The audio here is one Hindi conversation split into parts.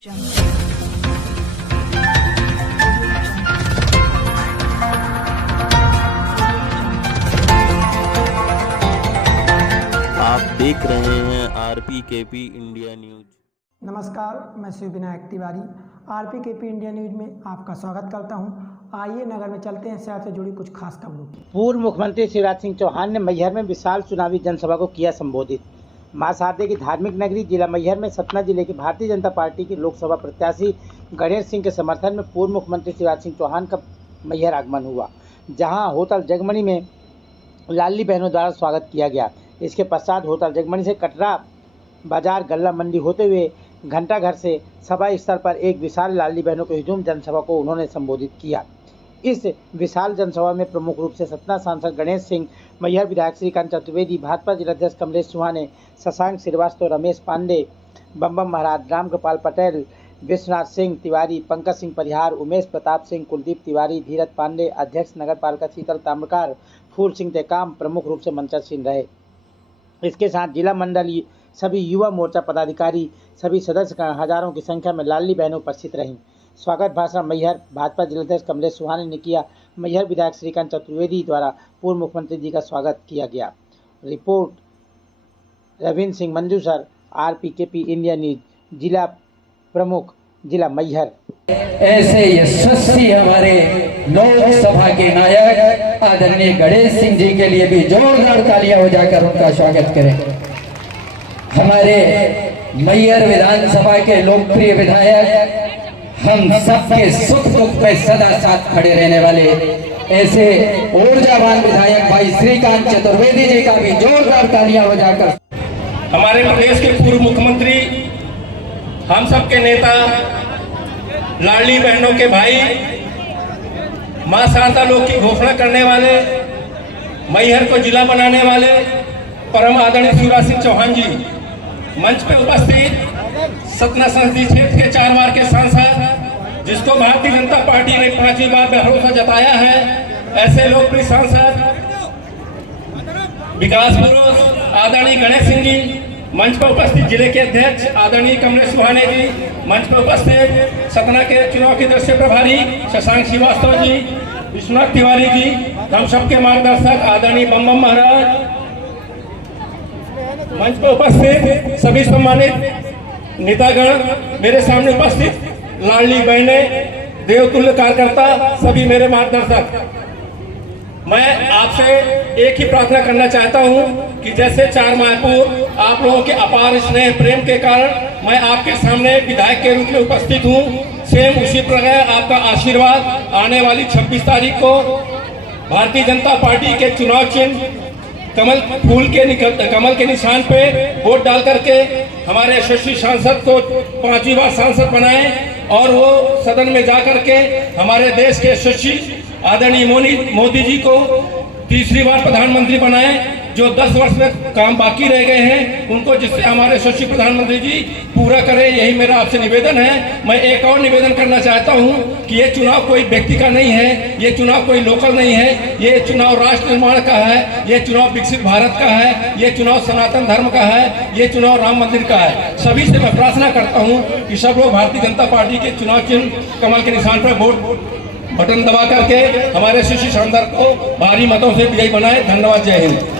आप देख रहे हैं RPKP इंडिया न्यूज। नमस्कार, मैं Shiv Vinayak Tiwari RPKP India news में आपका स्वागत करता हूं। आइए नगर में चलते हैं शहर से जुड़ी कुछ खास खबरों की। पूर्व मुख्यमंत्री शिवराज सिंह चौहान ने मैहर में विशाल चुनावी जनसभा को किया संबोधित। मां शारदे की धार्मिक नगरी जिला मैहर में सतना जिले के भारतीय जनता पार्टी के लोकसभा प्रत्याशी गणेश सिंह के समर्थन में पूर्व मुख्यमंत्री शिवराज सिंह चौहान का मैहर आगमन हुआ, जहां होटल जगमनी में लाडली बहनों द्वारा स्वागत किया गया। इसके पश्चात होटल जगमनी से कटरा बाजार गल्ला मंडी होते हुए घंटाघर से सभा स्थल पर एक विशाल लाडली बहनों के हुजूम जनसभा को उन्होंने संबोधित किया। इस विशाल जनसभा में प्रमुख रूप से सतना सांसद गणेश सिंह, मैहर विधायक श्रीकांत चतुर्वेदी, भाजपा जिलाध्यक्ष कमलेश सुहाने, शशांक श्रीवास्तव, रमेश पांडे, बम महाराज, राम गोपाल पटेल, विश्वनाथ सिंह तिवारी, पंकज सिंह परिहार, उमेश प्रताप सिंह, कुलदीप तिवारी, धीरज पांडे, अध्यक्ष नगर पालिका शीतल ताम्रकार, फूल सिंह टेकाम प्रमुख रूप से मंचासीन रहे। इसके साथ जिला मंडलीय सभी युवा मोर्चा पदाधिकारी, सभी सदस्य हजारों की संख्या में लाडली बहनों उपस्थित रहीं। स्वागत भाषण मैहर भाजपा जिलाध्यक्ष कमलेश सुहाने ने किया। मैहर विधायक श्रीकांत चतुर्वेदी द्वारा पूर्व मुख्यमंत्री जी का स्वागत किया गया। Report Ravindra Singh Manjusar, RPKP India news, जिला प्रमुख जिला मैहर। ऐसे यशस्वी हमारे लोकसभा के नायक आदरणीय गणेश सिंह जी के लिए भी जोरदार तालियां बजाकर उनका स्वागत करें। हमारे मैहर विधानसभा के लोकप्रिय विधायक, हम सबके सुख दुख में सदा साथ खड़े रहने वाले ऐसे ऊर्जावान विधायक भाई श्रीकांत चतुर्वेदी जी का भी जोरदार तालियां बजाकर। हमारे प्रदेश के पूर्व मुख्यमंत्री, हम सबके नेता, लाडली बहनों के भाई, मां शारदा लोक की घोषणा करने वाले, मैहर को जिला बनाने वाले परम आदरणीय शिवराज सिंह चौहान जी, मंच पे उपस्थित सतना संसदीय क्षेत्र के 4 बार के सांसद, जिसको भारतीय जनता पार्टी ने 5वीं बार भरोसा जताया है, ऐसे लोकप्रिय सांसद विकास पुरुष आदरणीय गणेश सिंह जी, मंच पर उपस्थित जिले के अध्यक्ष आदरणीय कमलेश सुहाने जी, मंच पर उपस्थित सतना के चुनाव के दृश्य प्रभारी शशांक श्रीवास्तव जी, विश्वनाथ तिवारी जी, हम सबके मार्गदर्शक आदरणीय बम महाराज, मंच पर उपस्थित सभी सम्मानित नेतागण, मेरे सामने उपस्थित लाडली बहनें, देवतुल्य कार्यकर्ता, सभी मेरे मार्गदर्शक, मैं आपसे एक ही प्रार्थना करना चाहता हूं कि जैसे 4 माह पूर्व आप लोगों के अपार स्नेह प्रेम के कारण मैं आपके सामने विधायक के रूप में उपस्थित हूं, सेम उसी प्रकार आपका आशीर्वाद आने वाली 26 तारीख को भारतीय जनता पार्टी के चुनाव चिन्ह कमल के निशान पे वोट डाल करके हमारे यशस्वी सांसद को 5वीं बार सांसद बनाएं और वो सदन में जाकर के हमारे देश के यशस्वी आदरणीय मोदी जी को 3री बार प्रधानमंत्री बनाएं। जो 10 वर्ष में काम बाकी रह गए हैं उनको जिससे हमारे यशस्वी प्रधानमंत्री जी पूरा करें, यही मेरा आपसे निवेदन है। मैं एक और निवेदन करना चाहता हूं कि ये चुनाव कोई व्यक्ति का नहीं है, ये चुनाव कोई लोकल नहीं है, ये चुनाव राष्ट्र निर्माण का है, ये चुनाव विकसित भारत का है, ये चुनाव सनातन धर्म का है, ये चुनाव राम मंदिर का है। सभी से मैं प्रार्थना करता हूँ कि सब लोग भारतीय जनता पार्टी के चुनाव चिन्ह कमल के निशान पर वोट बटन दबा करके हमारे यशस्वी सांसद को भारी मतों से विजयी बनाए। धन्यवाद, जय हिंद।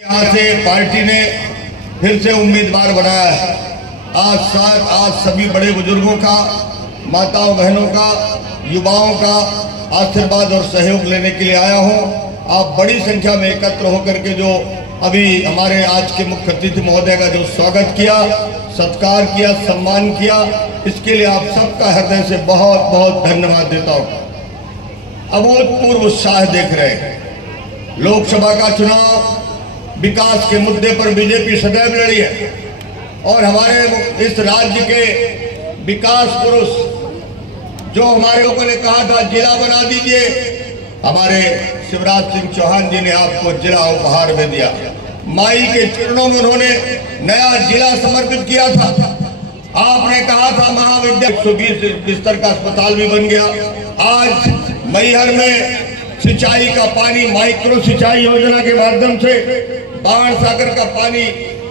यहाँ से पार्टी ने फिर से उम्मीदवार बनाया है। आज सभी बड़े बुजुर्गों का, माताओं बहनों का, युवाओं का आशीर्वाद और सहयोग लेने के लिए आया हूँ। आप बड़ी संख्या में एकत्र होकर के जो अभी हमारे आज के मुख्य अतिथि महोदय का जो स्वागत किया, सत्कार किया, सम्मान किया, इसके लिए आप सबका हृदय से बहुत बहुत धन्यवाद देता हूँ। अभूतपूर्व उत्साह देख रहे हैं। लोकसभा का चुनाव विकास के मुद्दे पर बीजेपी सदैव लड़ी है और हमारे इस राज्य के विकास पुरुष जो हमारे लोगों ने कहा था जिला बना दीजिए, हमारे शिवराज सिंह चौहान जी ने आपको जिला उपहार में दिया। माई के चरणों में उन्होंने नया जिला समर्पित किया था। आपने कहा था महाविद्यालय 120 बिस्तर का अस्पताल भी बन गया। आज मैहर में सिंचाई का पानी माइक्रो सिंचाई योजना के माध्यम से बाण सागर का पानी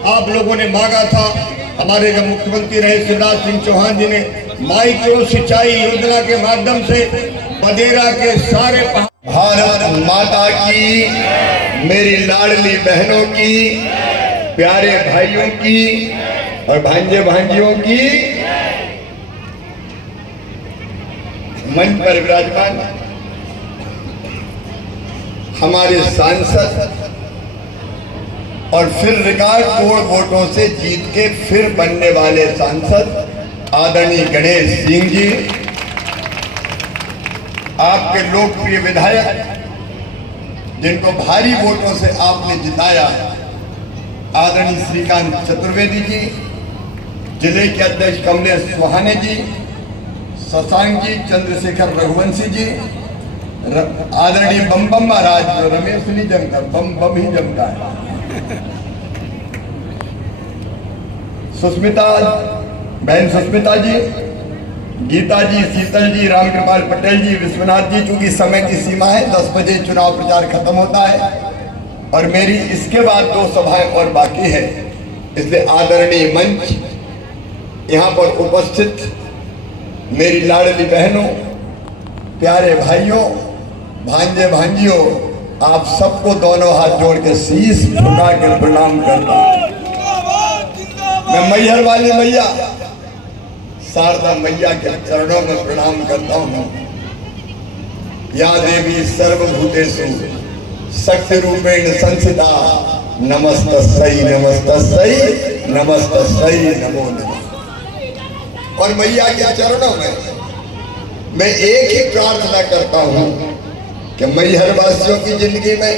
आप लोगों ने मांगा था, हमारे जब मुख्यमंत्री रहे शिवराज सिंह चौहान जी ने माइक्रो सिंचाई योजना के माध्यम से बदेरा के सारे भारत माता की, मेरी लाडली बहनों की, प्यारे भाइयों की और भांजे भांजियों की, मंच पर विराजमान हमारे सांसद और फिर रिकॉर्ड तोड़ वोटों से जीत के फिर बनने वाले सांसद आदरणीय गणेश सिंह जी, आपके लोकप्रिय विधायक जिनको भारी वोटों से आपने जिताया, आदरणीय श्रीकांत चतुर्वेदी जी, जिले के अध्यक्ष कमलेश सुहाने जी, शशांक जी, चंद्रशेखर रघुवंशी जी, आदरणीय बम बम महाराज, जो रमेश नहीं जमता, बम बम ही जमता है, सुष्मिता बहन सुष्मिता जी, गीता जी, शीतल जी, रामकृपाल पटेल जी, विश्वनाथ जी। चूंकि समय की सीमा है, 10 बजे चुनाव प्रचार खत्म होता है और मेरी इसके बाद 2 सभाएं और बाकी है, इसलिए आदरणीय मंच, यहाँ पर उपस्थित मेरी लाडली बहनों, प्यारे भाइयों, भांजे भांजियों, आप सबको दोनों हाथ जोड़ के शीश झुका कर प्रणाम करता हूं। मैं मैहर वाली मैया शारदा मैया के चरणों में प्रणाम करता हूं। या देवी सर्वभूतेषु शक्ति रूपेण संस्थिता, नमस्तस्यै नमस्तस्यै नमस्तस्यै नमो नमः। और मैया के चरणों में मैं एक ही प्रार्थना करता हूं कि मैहर वासियों की जिंदगी में,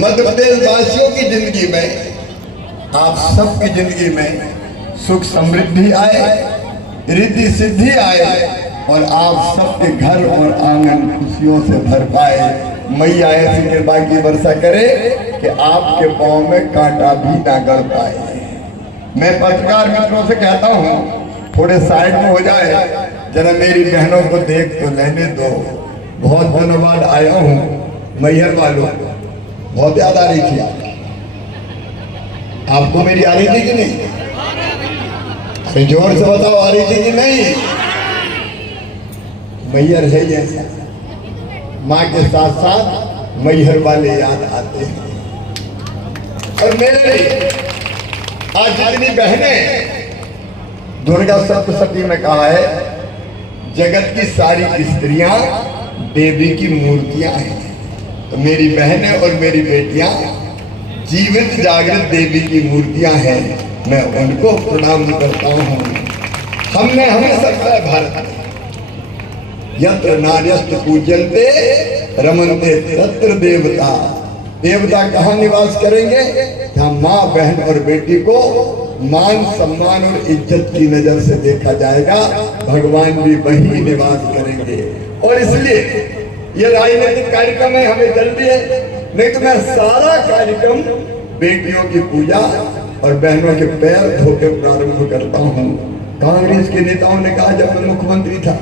मध्य प्रदेश वासियों की जिंदगी में, आप सबकी जिंदगी में सुख समृद्धि आए, रिद्धि सिद्धि आए और आप सबके घर और आंगन खुशियों से भर पाए। मैया ऐसी कृपा की वर्षा करे कि आपके पांव में कांटा भी ना गड़ पाए। मैं पत्रकार मित्रों से कहता हूँ, थोड़े साइड में हो जाए, जरा मेरी बहनों को देख तो लेने दो। बहुत दिनों बाद आया हूँ मैहर वालों, बहुत याद आ रही थी। आपको मेरी आ रही थी कि नहीं? अरे जोर से बताओ, आ रही थी कि नहीं? मैहर है ऐसा, माँ के साथ साथ मैहर वाले याद आते हैं। और मेरे आज जितनी बहनें, दुर्गा सप्तशती में कहा है, जगत की सारी स्त्रियां देवी की मूर्तियां हैं। तो मेरी बहनें और मेरी बेटियां जीवित जागृत देवी की मूर्तियां हैं, मैं उनको प्रणाम करता हूं। हमने हमेशा कहा भारत में, यत्र नार्यस्त पूज्यन्ते रमन्ते तत्र देवता। देवता कहाँ निवास करेंगे? जहाँ माँ, बहन और बेटी को मान, सम्मान और इज्जत की नजर से देखा जाएगा, भगवान भी वही निवास करेंगे। और इसलिए ये राजनीतिक कार्यक्रम है, हमें जल्दी है, नहीं तो मैं सारा कार्यक्रम बेटियों की पूजा और बहनों के पैर धो के प्रारंभ करता हूँ। कांग्रेस के नेताओं ने कहा जब मैं मुख्यमंत्री था,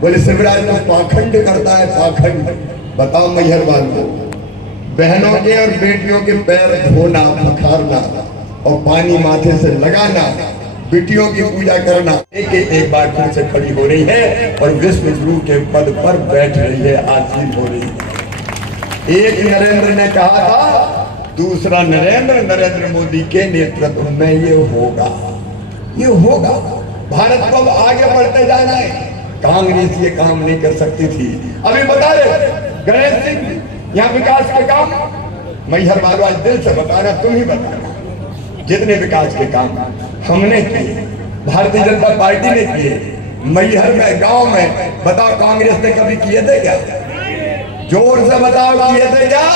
बोले शिवराज तो पाखंड करता है, पाखंड। बताओ मैहर वालों, बहनों के और बेटियों के पैर धोना, पखारना और पानी माथे से लगाना, बेटियों की पूजा करना, एक बार फिर से खड़ी हो रही है और विश्व गुरु के पद पर बैठ रही है, आसीन हो रही है। एक नरेंद्र ने कहा था, दूसरा नरेंद्र मोदी के नेतृत्व में ये होगा, ये होगा। भारत को अब आगे बढ़ते जाना है। कांग्रेस ये काम नहीं कर सकती थी। अभी बता रहे गणेश सिंह, यहाँ विकास के काम, मैहर वालों आज दिल से बताना, तुम ही बताना, जितने विकास के काम हमने किए, भारतीय जनता पार्टी ने किए, मैहर में, गांव में, बताओ कांग्रेस ने कभी किए थे क्या? जोर से बताओ, किए थे क्या?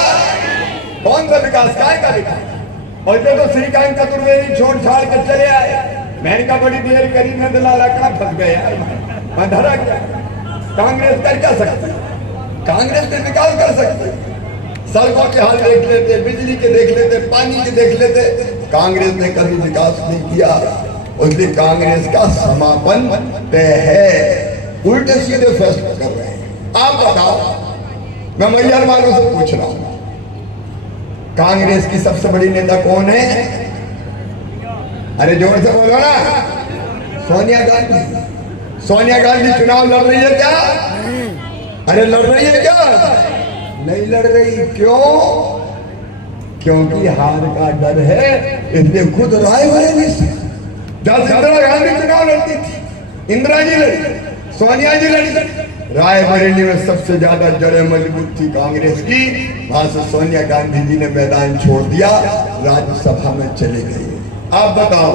कौन सा विकास, काय का विकास? और तो श्रीकांत चतुर्वेदी छोड़ छाड़ कर चले आए। मैंने कहा बड़ी देर करी, नंदलाला कहाँ फंस गए यार, मैं धरा क्या? कांग्रेस कर क्या सकती? कांग्रेस ने विकास कर सकती, सड़कों के हाल देख लेते, बिजली के देख लेते, पानी के देख लेते। कांग्रेस ने कभी विकास नहीं किया, उसलिए कांग्रेस का समापन तय है। उल्टे सीधे फैसले कर रहे हैं। आप बताओ, मैं मैहर वालों से पूछ रहा हूं, कांग्रेस की सबसे बड़ी नेता कौन है? अरे जोर से बोलो ना। सोनिया गांधी चुनाव लड़ रही है क्या? अरे लड़ रही है क्या? नहीं लड़ रही। क्यों? क्योंकि हार का डर है, इसलिए खुद रायबरेली से जब इंदिरा गांधी चुनाव लड़ती थी, इंदिरा जी लड़ी, सोनिया जी लड़ी, रायबरेली में सबसे ज्यादा जड़ें मजबूत थी कांग्रेस की। वहां से सोनिया गांधी जी ने मैदान छोड़ दिया, राज्यसभा में चले गई। आप बताओ,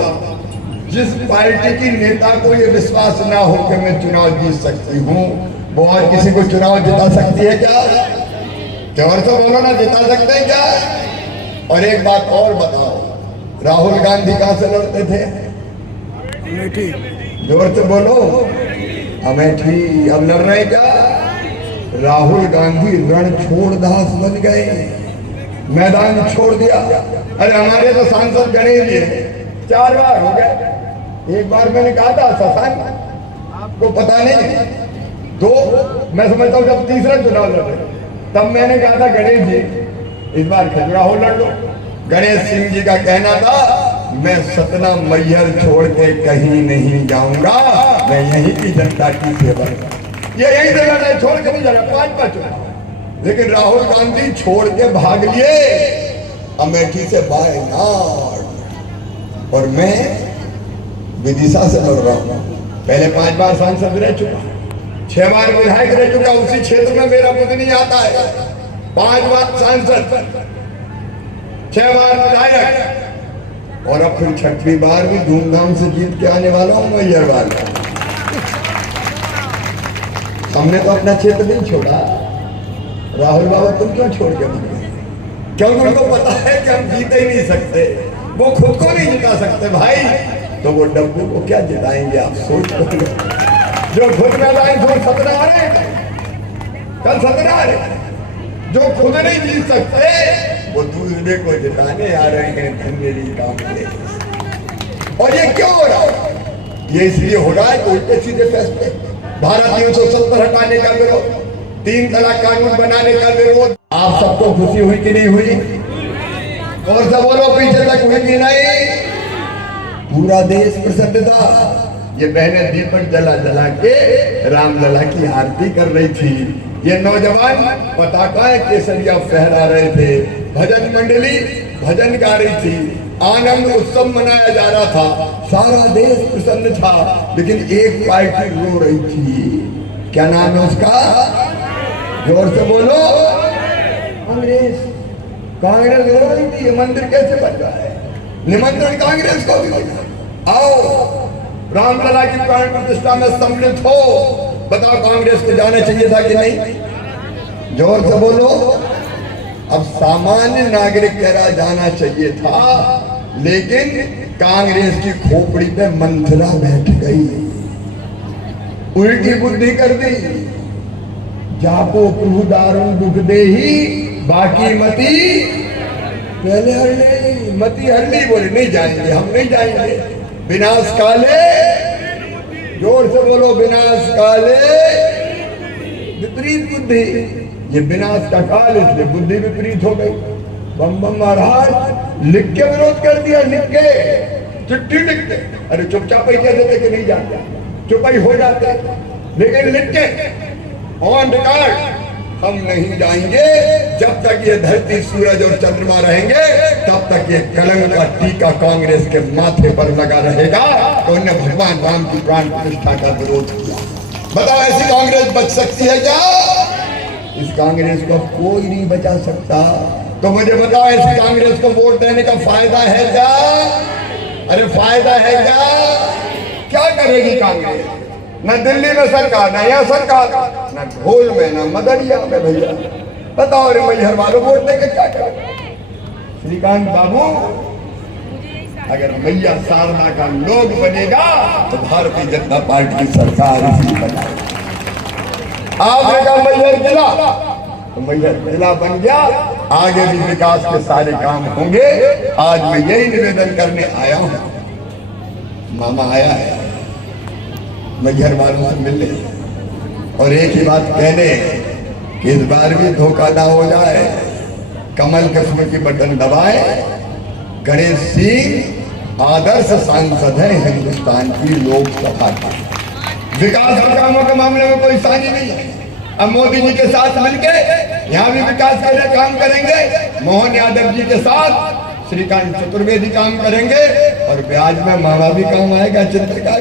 जिस पार्टी की नेता को ये विश्वास ना हो कि मैं चुनाव जीत सकती हूँ, वो और किसी को चुनाव जिता सकती है क्या? जोर से बोलो ना, जिता सकते हैं क्या? और एक बात और बताओ, राहुल गांधी कहां से लड़ते थे? अमेठी। जोर से बोलो, अमेठी। अब लड़ रहे क्या? राहुल गांधी रणछोड़दास बन गए, मैदान छोड़ दिया। अरे हमारे तो सांसद गणेश जी 4 बार हो गए। एक बार मैंने कहा था शशांक, आपको पता नहीं, 2 मैं समझता हूँ जब तीसरा चुनाव लड़ रहे तब मैंने कहा था गणेश जी इस बार खजुराहो लड़ लो। गणेश सिंह जी का कहना था, मैं सतना मैहर छोड़ के कहीं नहीं जाऊंगा, मैं यहीं की जनता की सेवा, ये यही से लड़ रहे, छोड़ के नहीं जा रहा। 5 चुनाव, लेकिन राहुल गांधी छोड़ के भाग लिए अमेठी से वायनाड, और मैं विदिशा से लड़ रहा हूं। पहले 5 बार सांसद रह चुका, 6 बार विधायक रह चुका, उसी क्षेत्र में मेरा खुद नहीं आता है। 5 बार सांसद, 6 बार विधायक, और अब फिर 6वीं बार भी धूमधाम से जीत के आने वाला हूं मैहर वाला। हमने तो अपना क्षेत्र नहीं छोड़ा। राहुल बाबा तुम क्यों छोड़ के भागे? क्योंकि उनको पता है कि हम जीत ही नहीं सकते, वो खुद को नहीं जिता सकते भाई, तो वो डब्बू को क्या जिताएंगे? आप सोच लो। जो खुद मैदान छोड़ सतना आ रहे, कल सतना आ रहे, जो खुद नहीं जीत सकते वो दूसरे को जिताने आ रहे हैं। धन्यरी कांग्रेस। और ये क्यों हो रहा है? ये इसलिए हो रहा है कि उल्टे सीधे फैसले, धारा 370 हटाने का विरोध, 3 तलाक कानून बनाने का विरोध। आप सबको खुशी हुई कि नहीं हुई? और सब बोलो, पीछे तक हुई कि नहीं? पूरा देश प्रसन्न था। ये बहनें दीपक जला जला के रामलला की आरती कर रही थी, ये नौजवान पताकाएं केसरिया फहरा रहे थे, भजन मंडली भजन गा रही थी, आनंद उत्सव मनाया जा रहा था, सारा देश प्रसन्न था। लेकिन एक पार्टी रो रही थी। क्या नाम है उसका? जोर से बोलो। कांग्रेस। कांग्रेस रो रही थी, ये मंदिर कैसे बन रहा है? निमंत्रण कांग्रेस को भी, आओ रामलला की प्राण प्रतिष्ठा में सम्मिलित हो। बताओ, कांग्रेस को जाना चाहिए था कि नहीं? जोर से बोलो। अब सामान्य नागरिक कह रहा जाना चाहिए था, लेकिन कांग्रेस की खोपड़ी पे मंथरा बैठ गई, उल्टी बुद्धि कर दी। जाको प्रभु दारुण दुख दे ही, बाकी मती पहले हर ली, मती हर ली। बोले नहीं जाएंगे, हम नहीं जाएंगे। विनाश काले, जोर से बोलो, विनाश काले विपरीत बुद्धि। ये विनाश का काल, इसलिए बुद्धि विपरीत हो गई। बम बम महाराज लिख के विरोध कर दिया, लिख के चिट्ठी लिख के। अरे चुपचाप ही कह देते कि नहीं जाते, चुप ही हो जाते, लेकिन लिख के ऑन रिकॉर्ड, हम नहीं जाएंगे जब तक ये धरती सूरज और चंद्रमा रहेंगे, तब तक ये कलंक का टीका कांग्रेस के माथे पर लगा रहेगा। तो उन्होंने भगवान राम की प्राण प्रतिष्ठा का विरोध किया। बताओ, ऐसी कांग्रेस बच सकती है क्या? इस कांग्रेस को कोई नहीं बचा सकता। तो मुझे बताओ, ऐसी कांग्रेस को वोट देने का फायदा है क्या? अरे फायदा है क्या? क्या करेगी कांग्रेस? न दिल्ली में सरकार, न यहाँ सरकार, न ढोल में, न मदरिया में। भैया बताओ, रे मैहर वालों वोट देके क्या करें? श्रीकांत बाबू, अगर मैया सारना का लोग बनेगा तो भारतीय जनता पार्टी की सरकार इसी बनाएगी। आपने कहा मैहर जिला, तो मैहर जिला बन गया, आगे भी विकास के सारे काम होंगे। आज मैं यही निवेदन करने आया हूं। मामा आया है मैहर वालों से मिलने, और एक ही बात कहने कि इस बार भी धोखा ना हो जाए। कमल किस्म की बटन दबाए, गणेश सिंह आदर्श सांसद हैं हिंदुस्तान की लोकसभा के। विकास और कामों के मामले में कोई सानी नहीं है। अब मोदी जी के साथ मिलके यहाँ भी विकास के लिए काम करेंगे। मोहन यादव जी के साथ श्रीकांत चतुर्वेदी काम करेंगे और ब्याज में मावा भी काम आएगा। चिंता